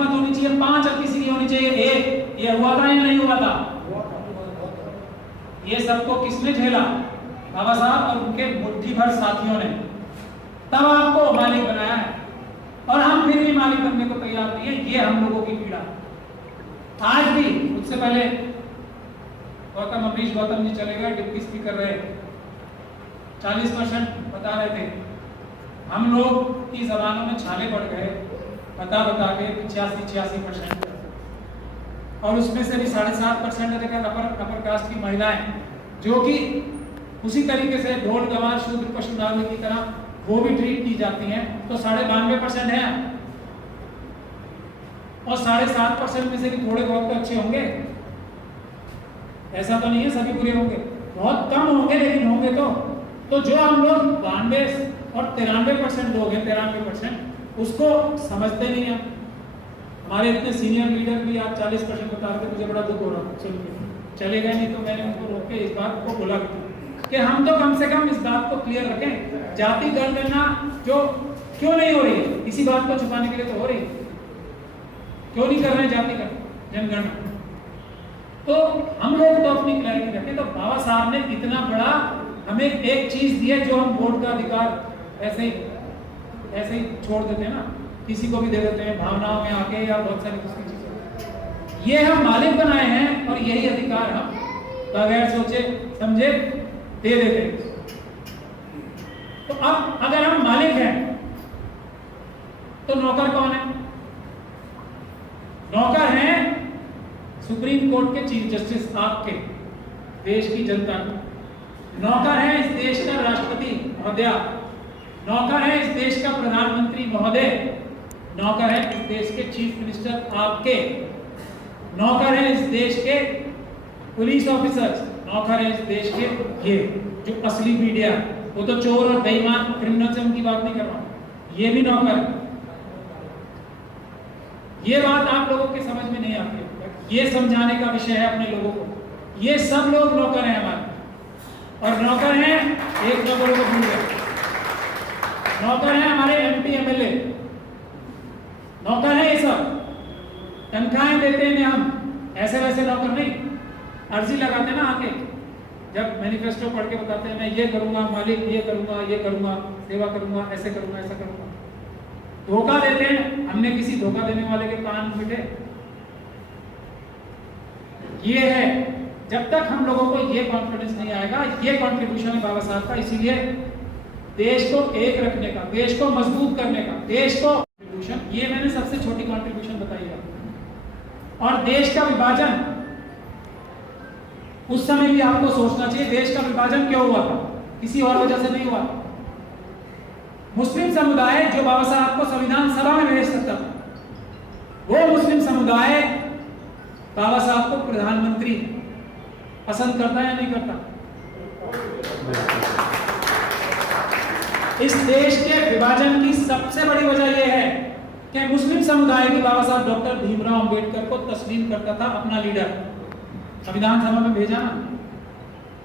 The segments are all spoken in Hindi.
मत होनी चाहिए 5 और किसी की होनी चाहिए 1। ये हुआ था या नहीं हुआ था? ये सबको किसने झेला? बाबा साहब और उनके मुट्ठी भर साथियों ने, तब आपको मालिक बनाया है। और हम फिर भी मालिक बनने को तैयार नहीं है। ये हम लोगों की पीड़ा। आज भी उससे पहले अमरीश गौतम जी चले गए, डिप्टी स्पीकर रहे, 40% बता रहे थे। हम लोग की जबानों में छाले पड़ गए बता के 85-86%। और उसमें से भी 7.5% अपर कास्ट की महिलाएं, जो कि उसी तरीके से ढोल गवार शूद्र पशुनाग की तरह वो भी ट्रीट की जाती हैं, तो 92.5% है। और 7.5% में से भी थोड़े बहुत तो अच्छे होंगे। ऐसा तो नहीं है सभी बुरे होंगे, बहुत कम होंगे, लेकिन होंगे तो जो हम लोग 92 और 93% लोग हैं, 93% उसको समझते नहीं है। हमारे इतने सीनियर लीडर भी आज 40% बता रहे थे, मुझे बड़ा दुख हो रहा सुन के। चले गए, नहीं तो मैंने उनको रोक के इस बात को बोला कि हम तो कम से कम इस बात को क्लियर रखें। जाति जनगणना जो क्यों नहीं हो रही है, इसी बात को छुपाने के लिए तो हो रही है। क्यों नहीं कर रहे हैं जाति जनगणना? तो हम लोग तो अपनी क्लैरिटी रखें। तो बाबा साहब ने इतना बड़ा हमें एक चीज दी है, जो हम वोट का अधिकार ऐसे ही छोड़ देते हैं ना, किसी को भी दे देते हैं भावनाओं में आके, या बहुत सारी दूसरी चीजें। ये हम मालिक बनाए हैं और यही अधिकार हम बगैर सोचे समझे दे देते हैं। तो अब अगर हम मालिक हैं तो नौकर कौन है? नौकर हैं सुप्रीम कोर्ट के चीफ जस्टिस, आपके देश की जनता। नौकर है इस देश का राष्ट्रपति महोदय, नौकर है इस देश का प्रधानमंत्री महोदय, नौकर है इस देश के चीफ मिनिस्टर आपके, नौकर है इस देश के पुलिस ऑफिसर्स, नौकर है इस देश के ये जो असली मीडिया, वो तो चोर और बेईमान क्रिमिनल से उनकी बात नहीं कर रहा, ये भी नौकर है। ये बात आप लोगों के समझ में नहीं आती है, ये समझाने का विषय है अपने लोगों को। ये सब लोग नौकर हैं हमारे, और नौकर हैं, एक नौकरों को भूल गए, नौकर हैं हमारे MP MLA, नौकर हैं ये सब। तनख्वाहें देते हैं हम, ऐसे वैसे नौकर नहीं। अर्जी लगाते ना आके, जब मैनिफेस्टो पढ़ के बताते हैं मैं ये करूंगा मालिक, ये करूंगा, सेवा करूंगा, ऐसे करूंगा, ऐसा करूंगा, धोखा देते हैं। हमने किसी धोखा देने वाले के कान पिटे? ये है, जब तक हम लोगों को ये कॉन्फिडेंस नहीं आएगा, ये कंट्रीब्यूशन है बाबा साहब का। इसीलिए देश को एक रखने का, देश को मजबूत करने का, देश को कंट्रीब्यूशन, ये मैंने सबसे छोटी कंट्रीब्यूशन बताई है। और देश का विभाजन, उस समय भी आपको सोचना चाहिए देश का विभाजन क्यों हुआ था, किसी और वजह से नहीं हुआ। मुस्लिम समुदाय जो बाबा साहब को संविधान सभा में भेज सकता था, वो मुस्लिम समुदाय बाबा साहब को प्रधानमंत्री पसंद करता है या नहीं करता? इस देश के विभाजन की सबसे बड़ी वजह यह है कि मुस्लिम समुदाय की बाबा साहब डॉक्टर भीमराव अंबेडकर को तस्लीम करता था अपना लीडर। संविधान सभा में भेजा ना,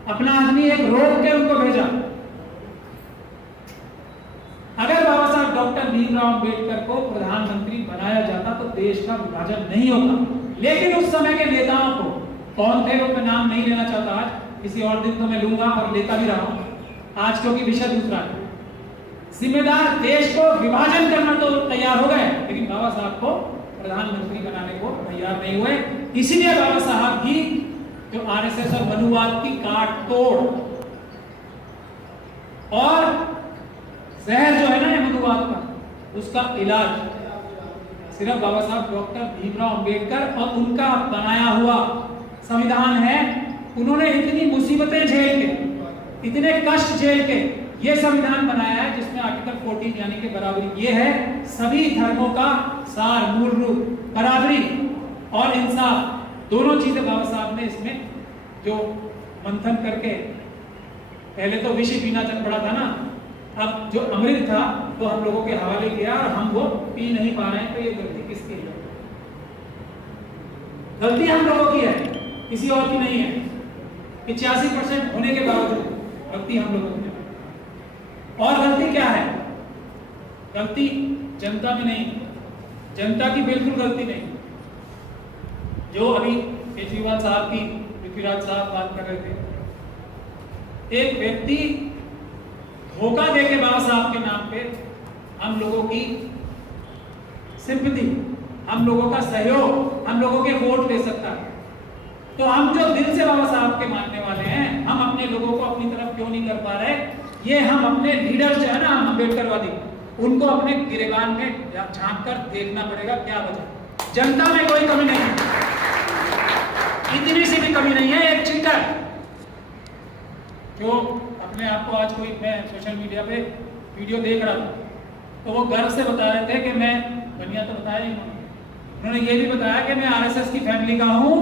अपना आदमी एक रोक के उनको भेजा। अगर बाबा साहब डॉक्टर भीमराव अंबेडकर को प्रधानमंत्री बनाया जाता तो देश का विभाजन नहीं होता। लेकिन उस समय के नेताओं को, कौन थे वो, मैं नाम नहीं लेना चाहता आज, किसी और दिन तो मैं लूंगा और लेता भी रहा हूं आज, क्योंकि विषय दूसरा है। जिम्मेदार देश को विभाजन करना तो तैयार हो गए, लेकिन बाबा साहब को प्रधानमंत्री बनाने को तैयार नहीं हुए। इसीलिए बाबा साहब की जो RSS और मनुवाद की काट तोड़ और जहर जो है ना मनुवाद का, उसका इलाज सिर्फ बाबा साहब डॉक्टर भीमराव अंबेडकर और उनका बनाया हुआ संविधान है। उन्होंने इतनी मुसीबतें झेल के, इतने कष्ट झेल के ये संविधान बनाया है, जिसमें आर्टिकल 14 यानी कि बराबरी, ये है सभी धर्मों का सार, मूल रूप, बराबरी और इंसाफ, दोनों चीजें बाबा साहब ने इसमें जो मंथन करके, पहले तो विष पीना चल पड़ा था ना, अब जो अमृत था वो हम लोगों के हवाले किया और हम वो पी नहीं पा रहे हैं। तो ये गलती किसकी है? गलती हम लोगों की है, किसी और की नहीं है। 85% होने के बावजूद गलती हम लोगों की है। और गलती क्या है? गलती जनता में नहीं, जनता की बिल्कुल गलती नहीं। जो अभी केजरीवाल साहब की, पृथ्वीराज साहब बात कर रहे थे, एक व्यक्ति धोखा देके बाबा साहब के नाम पे हम लोगों की सिंपैथी, हम लोगों का सहयोग, हम लोगों के वोट ले सकता है। तो हम जो दिल से बाबा साहब के मानने वाले हैं, हम अपने लोगों को अपनी तरफ क्यों नहीं कर पा रहे? ये हम अपने लीडर जो है ना, हम अम्बेडकरवादी, उनको अपने गिरेबान में झांक कर देखना पड़ेगा क्या वजह। जनता में कोई कमी नहीं है, इतनी सी भी कमी नहीं है। एक चीटर जो अपने आप को, आज कोई, मैं सोशल मीडिया पे वीडियो देख रहा था, तो वो गर्व से बता रहे थे कि मैं, बनिया तो बताया ही उन्होंने ये भी बताया कि मैं आरएसएस की फैमिली का हूँ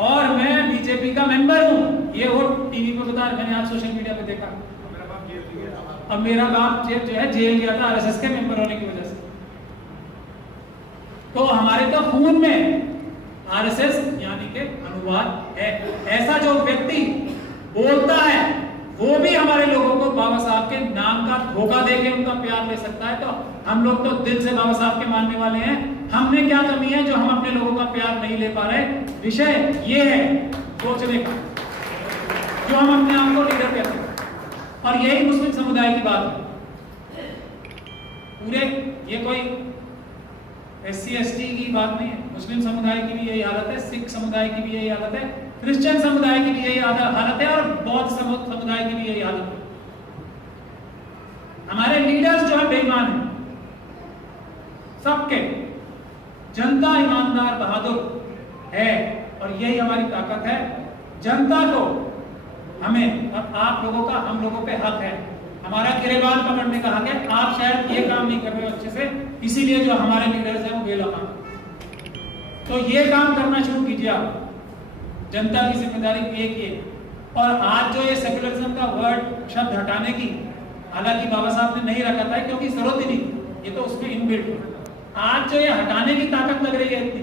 और मैं बीजेपी का मेंबर हूँ। ये वो टीवी पे बता रहे, मैंने आज सोशल मीडिया पे देखा। अब मेरा बाप जो है जेल गया था आरएसएस के मेंबर होने की वजह से। तो हमारे तो खून में आरएसएस यानी के अनुवाद है। ऐसा जो व्यक्ति बोलता है वो भी हमारे लोगों को बाबा साहब के नाम का धोखा देके उनका प्यार ले सकता है। तो हम लोग तो दिल से बाबा साहब के मानने वाले हैं। हमने क्या कमी है जो हम अपने लोगों का प्यार नहीं ले पा रहे? विषय ये है सोचने का, जो हम अपने आप को लीडर कहते हैं। और यही मुस्लिम समुदाय की बात है। पूरे, ये कोई SC ST की बात नहीं है। मुस्लिम समुदाय की भी यही हालत है, सिख समुदाय की भी यही हालत है, क्रिश्चियन समुदाय की भी यही हालत है, और बौद्ध समुदाय की भी यही हालत है। हमारे लीडर्स जो है बेईमान है सबके। जनता ईमानदार बहादुर है और यही हमारी ताकत है। जनता को, हमें, अब आप लोगों का हम लोगों पे हक है, हमारा गिरेबान पकड़ने का हक है। आप शायद ये काम नहीं कर रहे हो अच्छे से, इसीलिए जो हमारे लीडर्स हैं वो बेलगाम। तो ये काम करना शुरू कीजिए आप। जनता की जिम्मेदारी एक ये। और आज जो ये सेकुलरिज्म का वर्ड, शब्द हटाने की, हालांकि बाबा साहब ने नहीं रखा था क्योंकि जरूरत ही नहीं, ये तो उसमें इनबिल्ट है। आज जो ये हटाने की ताकत लग रही है इतनी,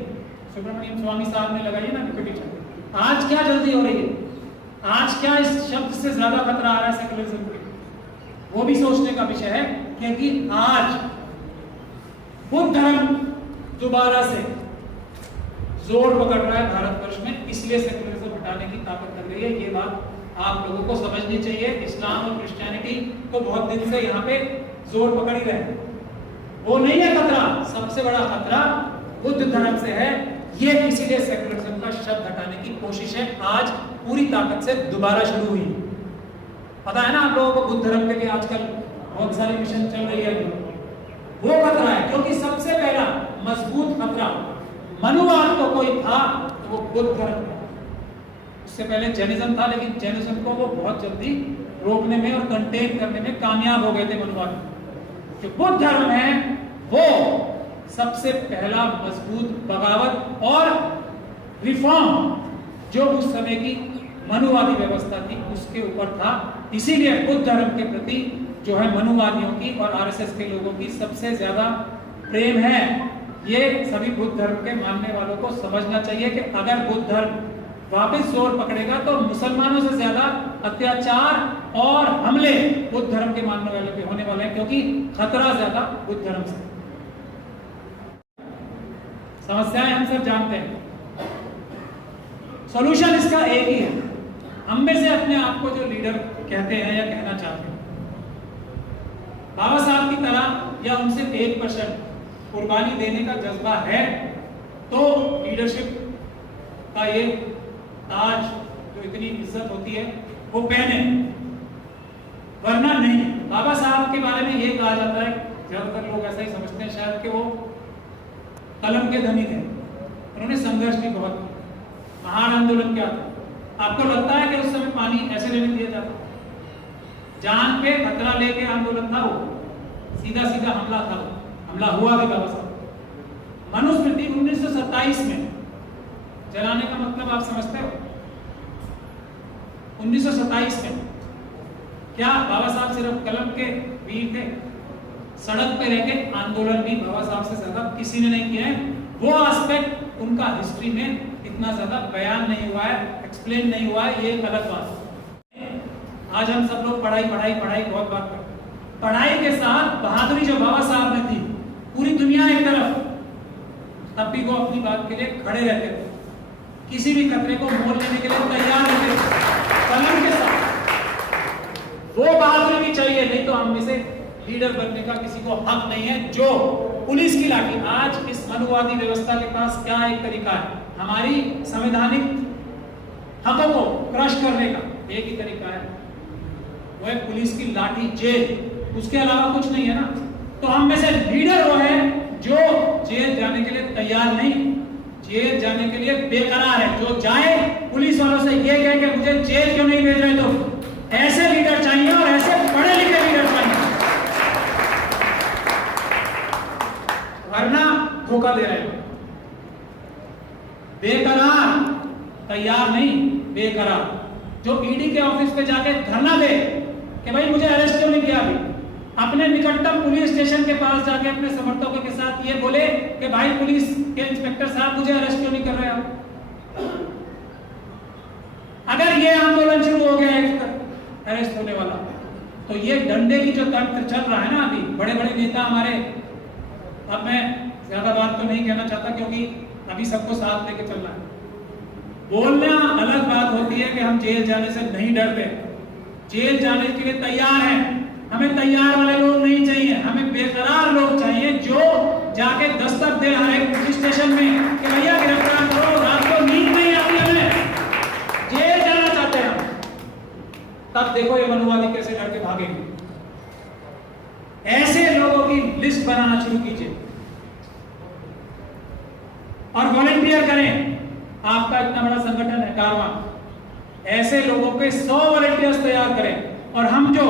सुब्रमण्यम स्वामी साहब ने लगाई है ना लिखित, आज क्या जल्दी हो रही है? आज क्या इस शब्द से ज्यादा खतरा आ रहा है सेकुलरिज्म को? वो भी सोचने का विषय है, क्योंकि आज बुद्ध धर्म दोबारा से जोर पकड़ रहा है भारतवर्ष में, इसलिए सेकुलरिज्म हटाने की ताकत लग रही है। ये बात आप लोगों को समझनी चाहिए। इस्लाम और क्रिश्चियनिटी को बहुत दिन से यहाँ पे जोर पकड़ ही रहे हैं। वो नहीं है खतरा, सबसे बड़ा खतरा बुद्ध धर्म से है। ये इसीलिए सेकुलरिज्म का शब्द हटाने की कोशिश है, आज पूरी ताकत से दोबारा शुरू हुई। पता है ना आप लोगों को, बुद्ध धर्म के लिए आजकल बहुत सारी मिशन चल रही है। वो खतरा है, क्योंकि सबसे पहला मजबूत खतरा मनुवाद को कोई था तो वो बुद्ध धर्म था। उससे पहले जैनिज्म था, लेकिन जैनिज्म को वो बहुत जल्दी रोकने में और कंटेन करने में कामयाब हो गए थे मनुवाद। जो बुद्ध धर्म है वो सबसे पहला मजबूत बगावत और रिफॉर्म जो उस समय की मनुवादी व्यवस्था थी उसके ऊपर था। इसीलिए बुद्ध धर्म के प्रति जो है मनुवादियों की और आरएसएस के लोगों की सबसे ज्यादा प्रेम है। ये सभी बुद्ध धर्म के मानने वालों को समझना चाहिए कि अगर बुद्ध धर्म वापस जोर पकड़ेगा तो मुसलमानों से ज्यादा अत्याचार और हमले बुद्ध धर्म के मानने वाले पे होने वाले हैं, क्योंकि खतरा ज्यादा बुद्ध धर्म से। समस्याएं हम सब जानते हैं, सॉल्यूशन इसका एक ही है। हम में से अपने आप को जो लीडर कहते हैं या कहना चाहते हैं, बाबा साहब की तरह या उनसे 1% कुर्बानी देने का जज्बा है तो लीडरशिप का ये ताज जो इतनी इज्जत होती है वो पहने, वरना नहीं। बाबा साहब के बारे में ये कहा जाता है, ज्यादातर लोग ऐसा ही समझते हैं शायद, कि वो कलम के धनी थे। उन्होंने संघर्ष भी बहुत किया। महान आंदोलन क्या था? आपको लगता है कि उस समय पानी ऐसे लेने दिया जाता? जान पे खतरा लेके आंदोलन था वो, सीधा सीधा हमला था। हमला हुआ भी बाबा साहब। मनुस्मृति 1927 में जलाने का मतलब आप समझते हो? 1927 में क्या बाबा साहब सिर्फ कलम के वीर थे? सड़क पे रह के आंदोलन भी बाबा साहब से ज्यादा किसी ने नहीं किया है। वो एस्पेक्ट उनका हिस्ट्री में इतना ज्यादा बयान नहीं हुआ है, एक्सप्लेन नहीं हुआ है, ये एक अलग बात है। आज हम सब लोग पढ़ाई पढ़ाई पढ़ाई बहुत बात करते हैं। पढ़ाई के साथ बहादुरी जो बाबा साहब में थी, पूरी दुनिया एक तरफ, तब भी वो अपनी बात के लिए खड़े रहते थे, किसी भी खतरे को मोल लेने के लिए तैयार रहते थे कलम के साथ। वो बहादुरी भी चाहिए, नहीं तो हम में से लीडर बनने का किसी को हक नहीं है। जो पुलिस की लाठी, आज इस मनुवादी व्यवस्था के पास क्या एक तरीका है हमारी संवैधानिक हकों को क्रश करने का, एक ही तरीका है, वो है पुलिस की लाठी, जेल। उसके अलावा कुछ नहीं है ना। तो हम में से लीडर वो है जो जेल जाने के लिए तैयार नहीं, जेल जाने के लिए बेकरार है, जो जाए पुलिस वालों से ये कहे कि मुझे जेल क्यों नहीं भेज रहे, तो ऐसे लीडर चाहिए और ऐसे पढ़े लिखे लीडर चाहिए, वरना धोखा दे रहे हैं। बेकरार, तैयार नहीं, बेकरार, जो ईडी के ऑफिस पे जाके धरना दे कि भाई मुझे अरेस्ट क्यों नहीं किया, अभी अपने निकटतम पुलिस स्टेशन के पास जाके अपने समर्थकों के साथ ये बोले कि भाई पुलिस के इंस्पेक्टर साहब मुझे अरेस्ट क्यों नहीं कर रहे आप। अगर ये आंदोलन शुरू हो गया है अरेस्ट होने वाला, तो ये डंडे की जो तंत्र चल रहा है ना अभी, बड़े बड़े नेता हमारे, अब मैं ज्यादा बात तो नहीं कहना चाहता क्योंकि अभी सबको साथ लेके चलना है। बोलना अलग बात होती है कि हम जेल जाने से नहीं डरते, जेल जाने के लिए तैयार हैं, हमें तैयार वाले लोग नहीं चाहिए, हमें बेकरार लोग चाहिए जो जाके दस्तक दे हर एक पुलिस स्टेशन में कि भैया गिरफ्तार करो, रात को नींद नहीं आती हमें, जेल जाना चाहते हैं हम। तब देखो ये मनुवादी कैसे डर के भागेंगे। ऐसे लोगों की लिस्ट बनाना शुरू कीजिए और वॉलंटियर करें। आपका इतना बड़ा संगठन है कारवां, ऐसे लोगों के 100 वॉलंटियर्स तैयार करें। और हम जो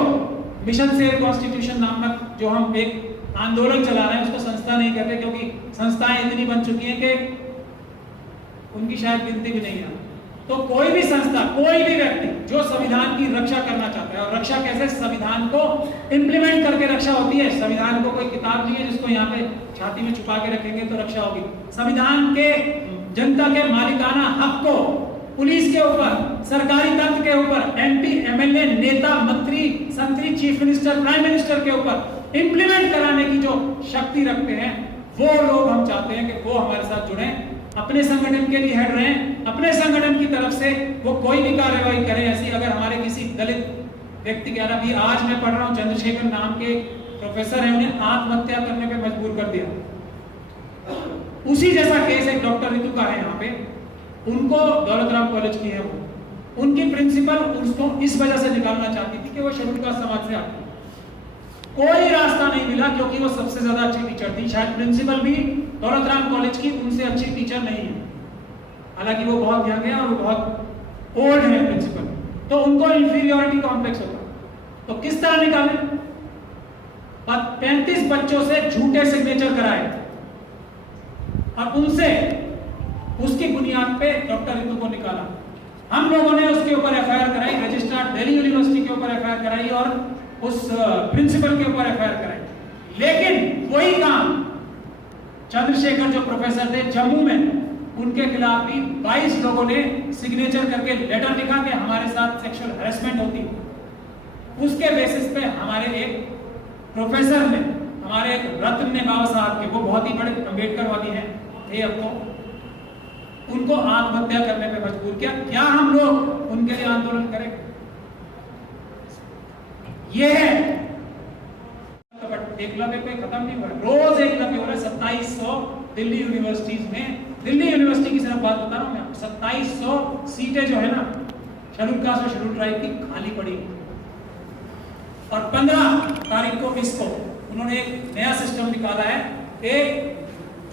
मिशन सेव कॉन्स्टिट्यूशन नामक जो हम एक आंदोलन चला रहे हैं, उसको संस्था नहीं कहते क्योंकि संस्थाएं इतनी बन चुकी हैं कि उनकी शायद गिनती भी नहीं है। तो कोई भी संस्था, कोई भी व्यक्ति जो संविधान की रक्षा करना चाहता है, और रक्षा कैसे, संविधान को इंप्लीमेंट करके रक्षा होती है। संविधान को कोई किताब नहीं है जिसको यहाँ पे छाती में छुपा के रखेंगे तो रक्षा होगी। संविधान के जनता के मालिकाना हक को पुलिस के ऊपर, सरकारी तंत्र के ऊपर, एमपी, एमएलए, नेता, मंत्री, संतरी, चीफ मिनिस्टर, प्राइम मिनिस्टर के ऊपर इंप्लीमेंट कराने की जो शक्ति रखते हैं, वो लोग हम चाहते हैं कि वो हमारे साथ जुड़े, अपने संगठन के लिए हेड रहें, अपने संगठन की तरफ से वो कोई भी कार्यवाही करें ऐसी। अगर हमारे किसी दलित व्यक्ति के, अभी आज मैं पढ़ रहा हूँ, चंद्रशेखर नाम के प्रोफेसर है, उन्हें आत्महत्या करने पे मजबूर कर दिया। उसी जैसा केस एक डॉक्टर रितु का है यहाँ पे, उनको दौलतराम कॉलेज की है, वो उनकी प्रिंसिपल उसको इस वजह से निकालना चाहती थी कि वो शेड्यूल कास्ट समाज से आती, कोई रास्ता नहीं मिला क्योंकि वो सबसे ज्यादा अच्छी टीचर थी। शायद प्रिंसिपल भी दौलतराम कॉलेज की उनसे अच्छी टीचर नहीं है, हालांकि वो बहुत यंग है और वो बहुत ओल्ड है प्रिंसिपल, तो उनको इंफीरियोरिटी कॉम्प्लेक्स होता। तो किस तरह निकाले, 35 बच्चों से झूठे सिग्नेचर कराए और उनसे उसकी बुनियाद पे डॉक्टर रितु को निकाला। हम लोगों ने उसके ऊपर एफआईआर कराई, रजिस्ट्रार दिल्ली यूनिवर्सिटी के ऊपर एफआईआर कराई और उस प्रिंसिपल के ऊपर एफआईआर कराई। लेकिन वही काम चंद्रशेखर जो प्रोफेसर थे जम्मू में, उनके खिलाफ भी 22 लोगों ने सिग्नेचर करके लेटर लिखा कि हमारे साथ सेक्सुअल हैरेसमेंट होती। उसके बेसिस पे हमारे एक प्रोफेसर ने, हमारे एक रत्न ने बाबा साहब के, वो बहुत ही बड़े अम्बेडकरवादी हैं थे अब तो, उनको आत्महत्या करने पे मजबूर किया। क्या हम लोग उनके लिए आंदोलन करें? ये है एकलव्य पे खत्म नहीं हुआ, रोज एकलव्य हो रहा है। 2700 दिल्ली यूनिवर्सिटीज में, दिल्ली यूनिवर्सिटी की सिर्फ बात बता रहा हूं मैं, 2700 सीटें जो है ना शेड्यूल कास्ट और शेड्यूल ट्राइब की खाली पड़ी। और 15 तारीख को इसको उन्होंने एक नया सिस्टम निकाला है, एक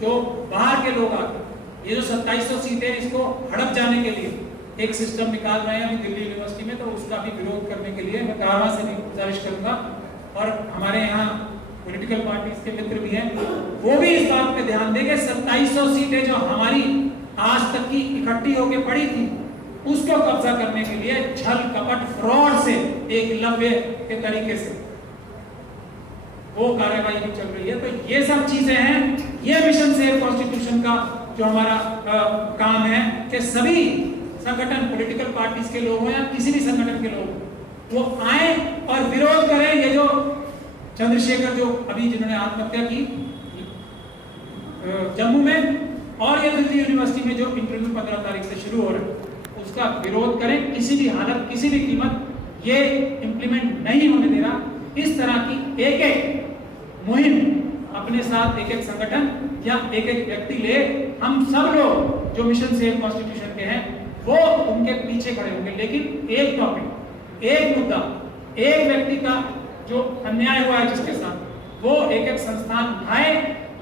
जो बाहर के लोग आते, ये जो 2700 सीटें इसको हड़प जाने के लिए एक सिस्टम निकाल रहे हैं अभी दिल्ली यूनिवर्सिटी में। तो उसका भी विरोध करने के लिए मैं कारवां से भी गुजारिश करूंगा, और हमारे यहाँ पॉलिटिकल पार्टीज के मित्र भी हैं, वो भी इस बात पे ध्यान देंगे। 2700 सीटें जो हमारी आज तक की इकट्ठी होकर पड़ी थी, उसको कब्जा करने के लिए छल कपट फ्रॉड से, एकलव्य के तरीके से वो कार्यवाही भी चल रही है। तो ये सब चीजें हैं, ये मिशन सेव कॉन्स्टिट्यूशन का जो हमारा काम है कि सभी संगठन, पॉलिटिकल पार्टीज के लोग हो या किसी भी संगठन के लोग, वो आए और विरोध करें। ये जो चंद्रशेखर जो अभी जिन्होंने आत्महत्या की जम्मू में, दिल्ली यूनिवर्सिटी में जो इंटरव्यू 15 तारीख से शुरू हो रहा है उसका विरोध करें, किसी भी हालत किसी भी कीमत ये इंप्लीमेंट नहीं होने देना। इस तरह की एक एक मुहिम अपने साथ एक एक संगठन या एक एक व्यक्ति ले, हम सब लोग जो मिशन सेव कॉन्स्टिट्यूशन के हैं वो उनके पीछे खड़े होंगे। लेकिन एक टॉपिक, एक मुद्दा, एक व्यक्ति का जो अन्याय हुआ है जिसके साथ, वो एक एक संस्थान उठाए।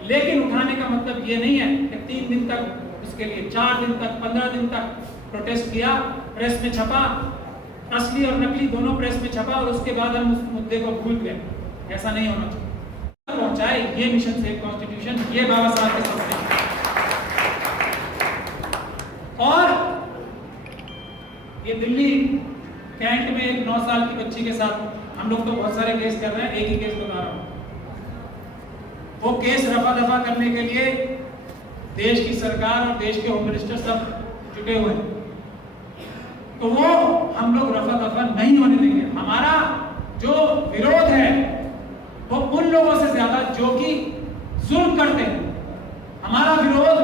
लेकिन उठाने का मतलब ये नहीं है कि 3 दिन तक उसके लिए 4 दिन तक 15 दिन तक प्रोटेस्ट किया, प्रेस में छपा, असली और नकली दोनों प्रेस में छपा और उसके बाद हम उस मुद्दे को भूल गए। ऐसा नहीं होना चाहिए। पहुंचाए ये मिशन सेव कॉन्स्टिट्यूशन, ये बाबा साहब के सपने। और ये दिल्ली कैंट में एक 9 साल की बच्ची के साथ हम लोग तो बहुत सारे केस कर रहे हैं, एक ही केस बता रहा हूं। वो केस रफा दफा करने के लिए देश की सरकार और देश के होम मिनिस्टर सब जुटे हुए हैं, तो वो हम लोग रफा दफा नहीं होने देंगे। हमारा जो विरोध है वो उन लोगों से ज्यादा जो कि जुल्म करते हैं। हमारा विरोध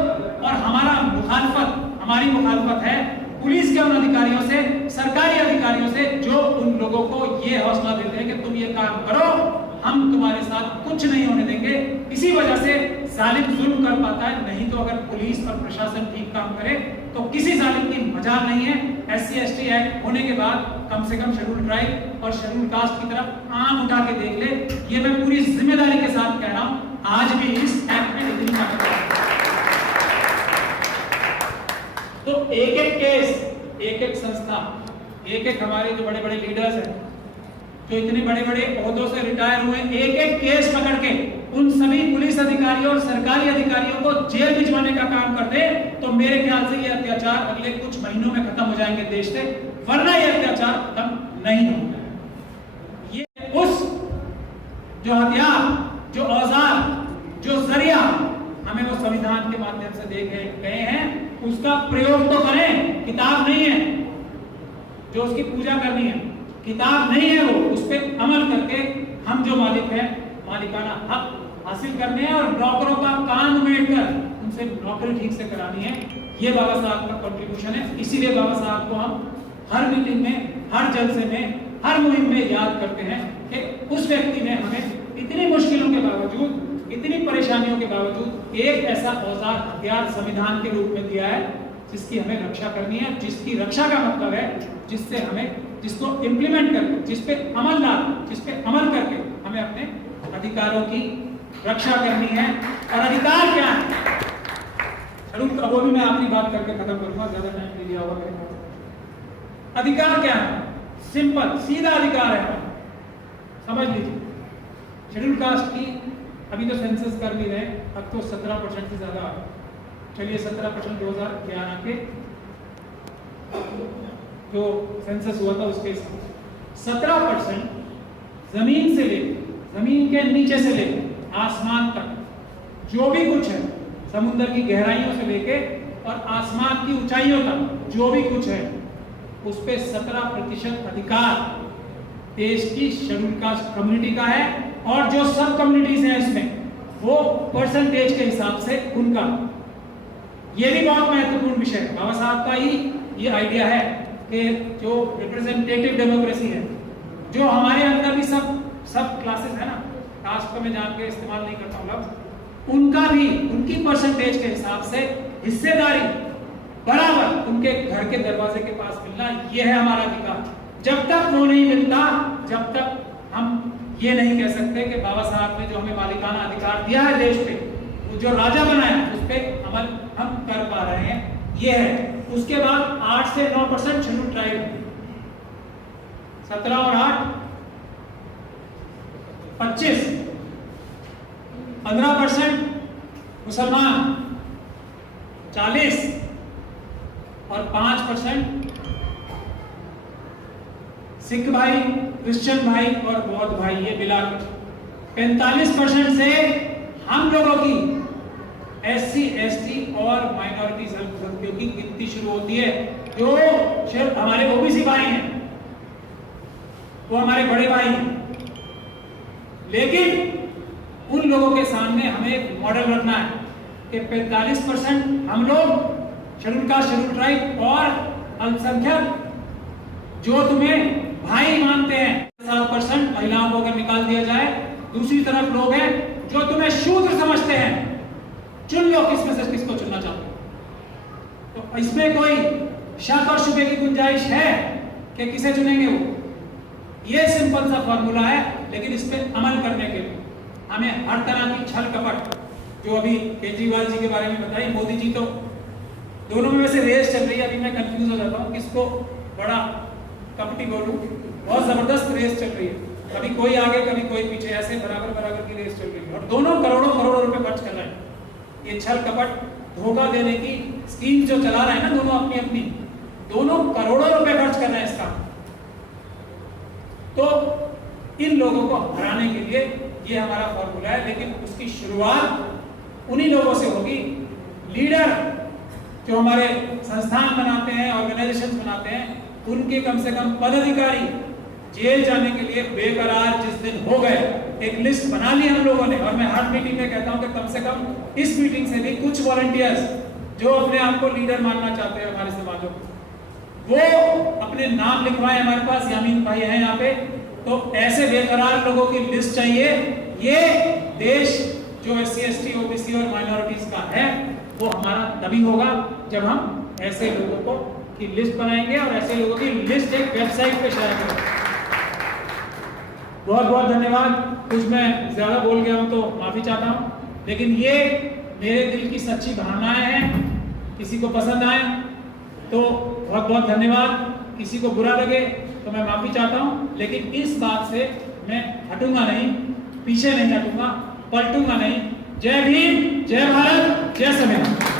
और हमारी मुखालफत है पुलिस के उन अधिकारियों से, सरकारी अधिकारियों से जो उन लोगों को ये हौसला देते हैं कि तुम ये काम करो, हम तुम्हारे साथ कुछ नहीं होने देंगे। इसी वजह से जालिम जुल्म कर पाता है, नहीं तो अगर पुलिस और प्रशासन ठीक काम करे तो किसी जालिम की मजाल नहीं है। SC/ST एक्ट होने के बाद कम से कम शेड्यूल ट्राइब और शेड्यूल कास्ट की तरफ आंख उठा के देख ले। ये मैं पूरी जिम्मेदारी के साथ कह रहा हूं, आज भी इस एक्ट में इतनी ताकत है। तो एक एक केस, एक एक संस्था, एक एक हमारे जो बड़े बड़े लीडर्स हैं जो इतने बड़े बड़े ओहदों से रिटायर हुए, एक एक केस पकड़ के उन सभी पुलिस अधिकारियों और सरकारी अधिकारियों को जेल भिजवाने का काम कर दे तो मेरे ख्याल से ये अत्याचार अगले कुछ महीनों में खत्म हो जाएंगे देश से, वरना ये अत्याचार खत्म नहीं होगा। ये उस जो हथियार, जो औजार, जो जरिया हमें वो संविधान के माध्यम से देखे गए हैं, उसका प्रयोग तो करें। किताब नहीं है जो उसकी पूजा करनी है, किताब नहीं है वो, उस पर अमल करके हम जो मालिक हैं मालिकाना हक हासिल करने हैं और नौकरों का कान उमेड़कर उनसे नौकरी ठीक से करानी है। ये बाबा साहब का कंट्रीब्यूशन है। इसीलिए बाबा साहब को हम हर मीटिंग में, हर जलसे में, हर मुहिम में याद करते हैं कि उस व्यक्ति ने हमें इतनी मुश्किलों के बावजूद, इतनी परेशानियों के बावजूद एक ऐसा औजार, हथियार संविधान के रूप में दिया है जिसकी हमें रक्षा करनी है। जिसकी रक्षा का मतलब है जिससे हमें, जिसको इम्प्लीमेंट करके, जिस पे अमल करके हमें अपने अधिकारों की रक्षा करनी है। और अधिकार क्या है? चलो वो भी मैं अपनी बात करके खत्म करूंगा, ज्यादा टाइम नहीं लिया होगा मेरे पास। अधिकार क्या है? सिंपल सीधा अधिकार है, समझ लीजिए। शेड्यूल कास्ट की अभी तो सेंसस कर भी रहे, अब तो 17% से ज्यादा आ, चलिए 17% 2011 के जो सेंसस हुआ था उसके 17% जमीन से लेकर, जमीन के नीचे से लेकर आसमान तक जो भी कुछ है, समुद्र की गहराइयों से लेके और आसमान की ऊंचाइयों तक जो भी कुछ है, उस पे 17% अधिकार देश की शेड्यूल कास्ट कम्युनिटी का है। और जो सब कम्युनिटीज हैं इसमें, वो परसेंटेज के हिसाब से उनका। ये भी बहुत महत्वपूर्ण विषय है। बाबा साहब का ही ये आइडिया है कि जो रिप्रेजेंटेटिव डेमोक्रेसी है, जो हमारे अंदर भी सब क्लासेस है ना, कास्ट को मैं जान के इस्तेमाल नहीं करता हूँ लफ्ज, उनका भी उनकी परसेंटेज के हिसाब से हिस्सेदारी बराबर उनके घर के दरवाजे के पास मिलना, ये है हमारा अधिकार। जब तक वो नहीं मिलता, जब तक हम ये नहीं कह सकते कि बाबा साहब ने जो हमें मालिकाना अधिकार दिया है देश पे, वो जो राजा बनाया उस पर अमल हम कर पा रहे हैं, ये है। उसके बाद 8 से 9% शेड्यूल ट्राइब, 17 और 8 25, 15% मुसलमान, 40 और 5% सिख भाई, क्रिश्चियन भाई और बौद्ध भाई, ये मिलाकर 45% से हम लोगों की SC, ST और माइनॉरिटीज अल्पसंख्यकों की गिनती शुरू होती है। जो हमारे OBC भाई हैं वो हमारे बड़े भाई हैं, लेकिन उन लोगों के सामने हमें एक मॉडल रखना है कि 45% हम लोग शेड्यूल कास्ट, शेड्यूल ट्राइब और अल्पसंख्यक जो तुम्हें भाई मानते हैं, 7% महिलाओं को अगर निकाल दिया जाए। दूसरी तरफ लोग हैं जो तुम्हें शूद्र समझते हैं। चुन लो किसमें से किसको चुनना चाहते हो। तो इसमें कोई शक और शुबे की गुंजाइश है कि किसे चुनेंगे वो? ये सिंपल सा फॉर्मूला है, लेकिन इस पे अमल करने के लिए हमें हर तरह की छल कपट, जो अभी केजरीवाल जी के बारे में बताई, मोदी जी, तो दोनों में वैसे रेस चल रही है। अभी मैं कंफ्यूज हो जाता हूँ किसको बड़ा कपटी बोलूं। बहुत जबरदस्त रेस चल रही है, कभी कोई आगे कभी कोई पीछे, ऐसे बराबर बराबर की रेस चल रही है और दोनों करोड़ों करोड़ों रुपए खर्च कर रहे हैं। ये छल कपट धोखा देने की स्कीम जो चला रहे हैं ना, दोनों अपनी अपनी, दोनों करोड़ों रुपए खर्च कर रहे हैं इसका। तो इन लोगों को हराने के लिए ये हमारा फॉर्मूला है, लेकिन उसकी शुरुआत उन्हीं लोगों से होगी। लीडर जो हमारे संस्थान बनाते हैं, ऑर्गेनाइजेशन बनाते हैं, उनके कम से कम पदाधिकारी जेल जाने के लिए बेकरार जिस दिन हो गए, एक लिस्ट बना ली हम लोगों ने। और मैं हर मीटिंग में कहता हूं कि कम से कम इस मीटिंग से भी कुछ वॉलंटियर्स जो अपने आप को लीडर मानना चाहते हैं हमारे समाजों को, वो अपने नाम लिखवाएं हमारे पास। यामीन भाई हैं यहाँ पे। तो ऐसे बेकरार लोगों की लिस्ट चाहिए। ये देश जो SC ST OBC और माइनॉरिटीज का है, वो हमारा तभी होगा जब हम ऐसे लोगों को की लिस्ट बनाएंगे और ऐसे लोगों की लिस्ट एक वेबसाइट पे शेयर करेंगे। बहुत बहुत धन्यवाद। कुछ मैं ज्यादा बोल गया हूं तो माफी चाहता हूं, लेकिन ये मेरे दिल की सच्ची भावनाएं हैं। किसी को पसंद आए तो बहुत बहुत धन्यवाद, किसी को बुरा लगे तो मैं माफी चाहता हूं, लेकिन इस बात से मैं हटूंगा नहीं, पीछे नहीं हटूंगा, पलटूंगा नहीं। जय भीम, जय भारत, जय संविधान।